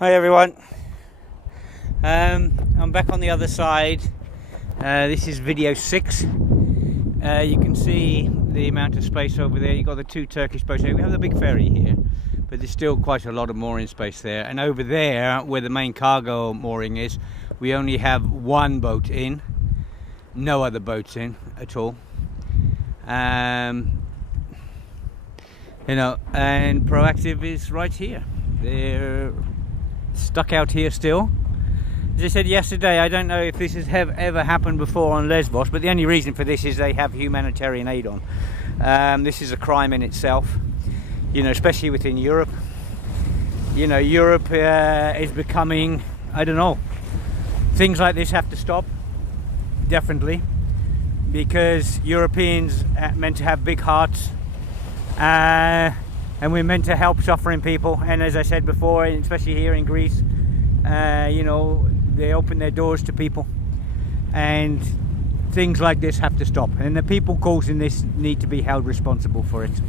Hi everyone, I'm back on the other side. This is video 6. You can see the amount of space over there. You've got the 2 Turkish boats here. We have the big ferry here, but there's still quite a lot of mooring space there. And over there, where the main cargo mooring is, we only have 1 boat in, no other boats in at all. And Proactive is right here. They're stuck out here still. As I said yesterday, I don't know if this has ever happened before on Lesvos, but the only reason for this is they have humanitarian aid on. This is a crime in itself, especially within Europe. Europe is becoming, I don't know, things like this have to stop, definitely, because Europeans are meant to have big hearts, and we're meant to help suffering people. And as I said before, especially here in Greece, they open their doors to people, and things like this have to stop, and the people causing this need to be held responsible for it.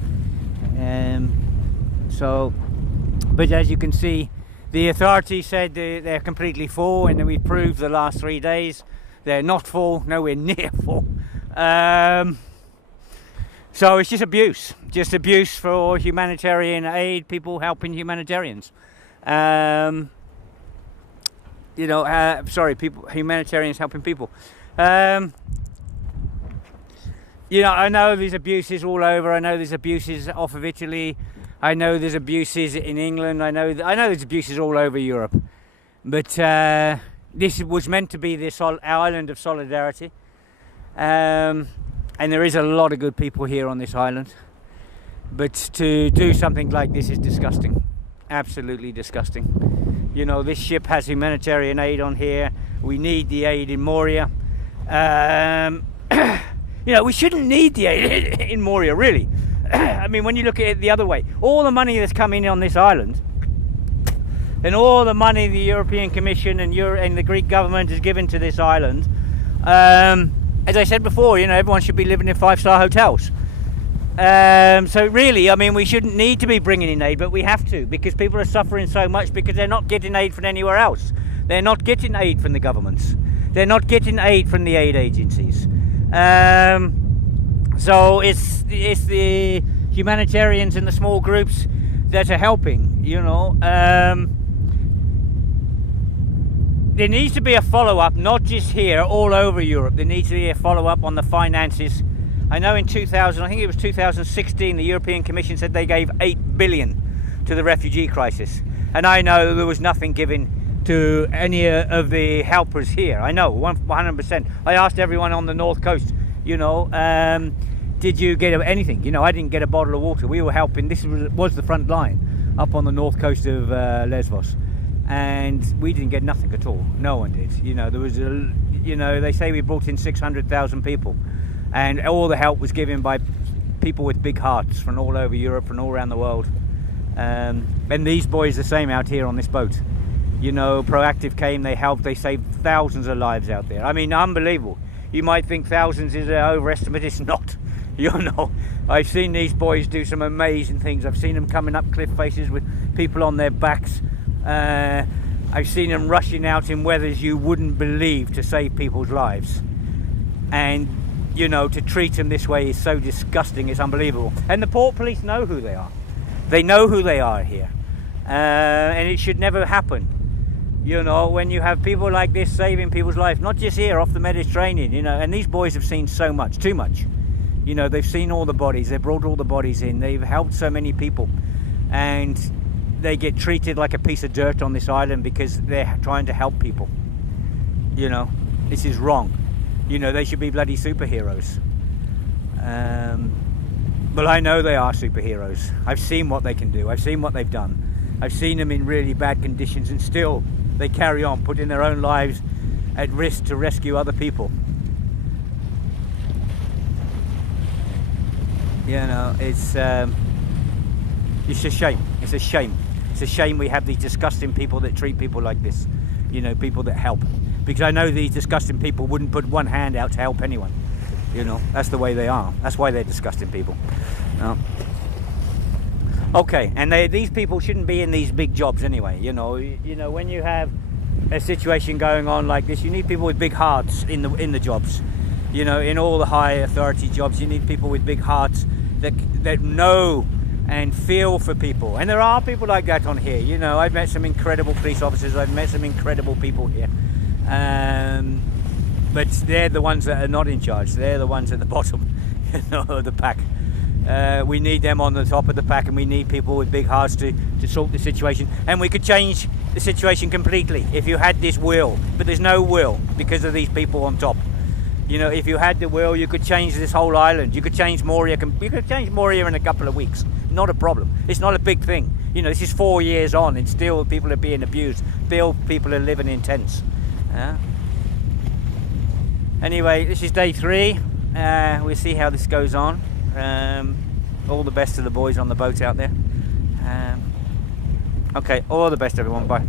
But as you can see, the authorities said they're completely full, and we've proved the last 3 days they're not full, nowhere near full. So it's just abuse for humanitarian aid, people helping humanitarians. Humanitarians helping people. I know there's abuses all over. I know there's abuses off of Italy. I know there's abuses in England. I know there's abuses all over Europe. But this was meant to be this island of solidarity. And there is a lot of good people here on this island. But to do something like this is disgusting. Absolutely disgusting. This ship has humanitarian aid on here. We need the aid in Moria. We shouldn't need the aid in Moria, really. I mean, when you look at it the other way, all the money that's coming in on this island, and all the money the European Commission and the Greek government has given to this island, as I said before, everyone should be living in 5-star hotels. So really, I mean, we shouldn't need to be bringing in aid, but we have to, because people are suffering so much because they're not getting aid from anywhere else. They're not getting aid from the governments. They're not getting aid from the aid agencies. So it's the humanitarians and the small groups that are helping, There needs to be a follow-up, not just here, all over Europe. There needs to be a follow-up on the finances. I know in 2016, the European Commission said they gave 8 billion to the refugee crisis. And I know there was nothing given to any of the helpers here. I know, 100%. I asked everyone on the north coast, did you get anything? I didn't get a bottle of water. We were helping. This was the front line up on the north coast of Lesvos. And we didn't get nothing at all. No one did. There was they say we brought in 600,000 people, and all the help was given by people with big hearts from all over Europe, from all around the world. And these boys the same out here on this boat. Proactive came, they helped, they saved thousands of lives out there. I mean, unbelievable. You might think thousands is an overestimate. It's not. I've seen these boys do some amazing things. I've seen them coming up cliff faces with people on their backs. I've seen them rushing out in weathers you wouldn't believe to save people's lives. And, to treat them this way is so disgusting, it's unbelievable. And the port police know who they are. They know who they are here. And it should never happen. When you have people like this saving people's lives, not just here, off the Mediterranean, and these boys have seen so much, too much. They've seen all the bodies, they've brought all the bodies in, they've helped so many people. And they get treated like a piece of dirt on this island because they're trying to help people. This is wrong. They should be bloody superheroes. But I know they are superheroes. I've seen what they can do. I've seen what they've done. I've seen them in really bad conditions, and still they carry on, putting their own lives at risk to rescue other people. It's a shame. It's a shame. It's a shame we have these disgusting people that treat people like this. People that help. Because I know these disgusting people wouldn't put one hand out to help anyone. That's the way they are. That's why they're disgusting people. Okay, and these people shouldn't be in these big jobs anyway. You know, when you have a situation going on like this, you need people with big hearts in the jobs. You know, in all the high authority jobs, you need people with big hearts that know and feel for people. And there are people like that on here. You know, I've met some incredible police officers. I've met some incredible people here. But they're the ones that are not in charge. They're the ones at the bottom, you know, of the pack. We need them on the top of the pack, and we need people with big hearts to sort the situation. And we could change the situation completely if you had this will. But there's no will because of these people on top. You know, if you had the will, you could change this whole island. You could change Moria. You could change Moria in a couple of weeks. Not a problem. It's not a big thing. You know, this is 4 years on, and still people are being abused. Still people are living in tents. Anyway, this is day 3. We'll see how this goes on. All the best to the boys on the boat out there. Okay, all the best everyone. Bye.